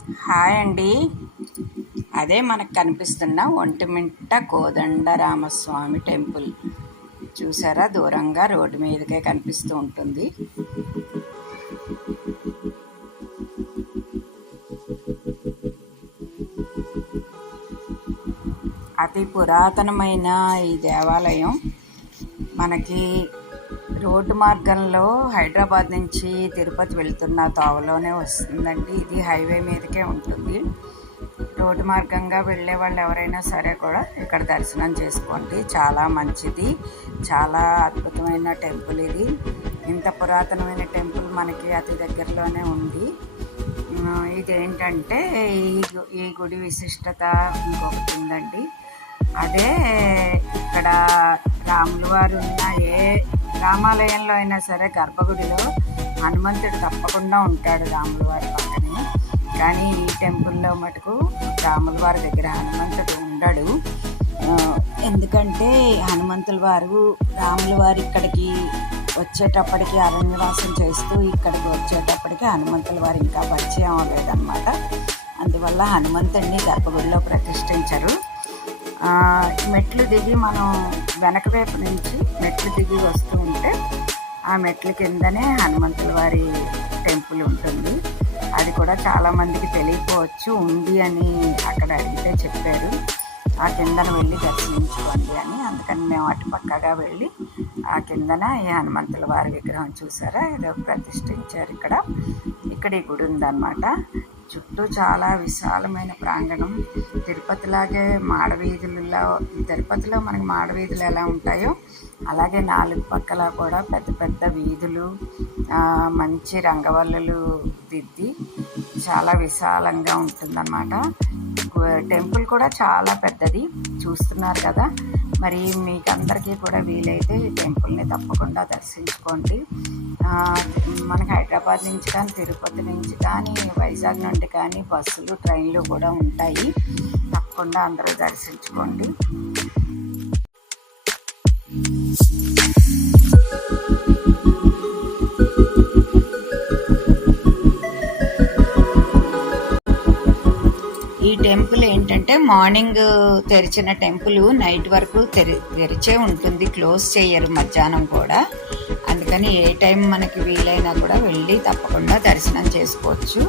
Hi అండి. అదే మనకు కనిపిస్తున్న ఒంటిమింట కోదండరామస్వామి టెంపుల్. చూసారా? దూరంగా రోడ్డు మీదకే కనిపిస్తూ ఉంటుంది. అతి పురాతనమైన ఈ దేవాలయం మనకి రోడ్డు మార్గంలో హైదరాబాద్ నుంచి తిరుపతి వెళ్తున్న తోవలోనే వస్తుందండి. ఇది హైవే మీదకే ఉంటుంది. రోడ్డు మార్గంగా వెళ్ళే వాళ్ళు ఎవరైనా సరే కూడా ఇక్కడ దర్శనం చేసుకోండి. చాలా మంచిది. చాలా అద్భుతమైన టెంపుల్ ఇది. ఇంత పురాతనమైన టెంపుల్ మనకి అతి దగ్గరలోనే ఉంది. ఇదేంటంటే ఈ గు- ఈ గుడి విశిష్టత ఇంకొకటి ఉందండి. అదే ఇక్కడ రాములు వారు ఉన్న ఏ రామాలయంలో అయినా సరే గర్భగుడిలో హనుమంతుడు తప్పకుండా ఉంటాడు రాముల వారి పక్కనే. కానీ ఈ టెంపుల్లో మటుకు రాముల వారి దగ్గర హనుమంతుడు ఉండడు. ఎందుకంటే హనుమంతుల వారు రాముల వారు ఇక్కడికి వచ్చేటప్పటికి అరణ్యవాసం చేస్తూ ఇక్కడికి వచ్చేటప్పటికి హనుమంతుల వారు ఇంకా పరిచయం అవ్వలేదన్నమాట. అందువల్ల హనుమంతుడిని గర్భగుడిలో ప్రతిష్ఠించరు. మెట్లు దిగి మనం వెనక వైపు నుంచి మెట్లు దిగి వస్తూ ఉంటే ఆ మెట్ల కిందనే హనుమంతుల వారి టెంపుల్ ఉంటుంది. అది కూడా చాలామందికి తెలియకపోవచ్చు ఉంది అని అక్కడ అడిగితే చెప్పారు. ఆ కిందన వెళ్ళి దర్శించుకోండి అని. అందుకని మేము అటు పక్కగా వెళ్ళి ఆ కిందన ఈ హనుమంతుల వారి విగ్రహం చూసారా? ఇది ప్రతిష్ఠించారు ఇక్కడ. ఇక్కడ ఈ గుడి ఉందన్నమాట. చుట్టూ చాలా విశాలమైన ప్రాంగణం. తిరుపతిలాగే మాడవీధులలో తిరుపతిలో మనకి మాడవీధులు ఎలా ఉంటాయో అలాగే నాలుగు పక్కల కూడా పెద్ద పెద్ద వీధులు మంచి రంగవల్లులు దిద్ది చాలా విశాలంగా ఉంటుందన్నమాట. టెంపుల్ కూడా చాలా పెద్దది. చూస్తున్నారు కదా మరి మీకు అందరికీ కూడా వీలైతే ఈ టెంపుల్ని తప్పకుండా దర్శించుకోండి. మనకి హైదరాబాద్ నుంచి కానీ తిరుపతి నుంచి కానీ వైజాగ్ నుండి కానీ బస్సులు ట్రైన్లు కూడా ఉంటాయి. తప్పకుండా అందరూ దర్శించుకోండి. అంటే మార్నింగ్ తెరిచిన టెంపుల్ నైట్ వరకు తెరి తెరిచే ఉంటుంది. క్లోజ్ చేయరు మధ్యాహ్నం కూడా. అందుకని ఏ టైం మనకి వీలైనా కూడా వెళ్ళి తప్పకుండా దర్శనం చేసుకోవచ్చు.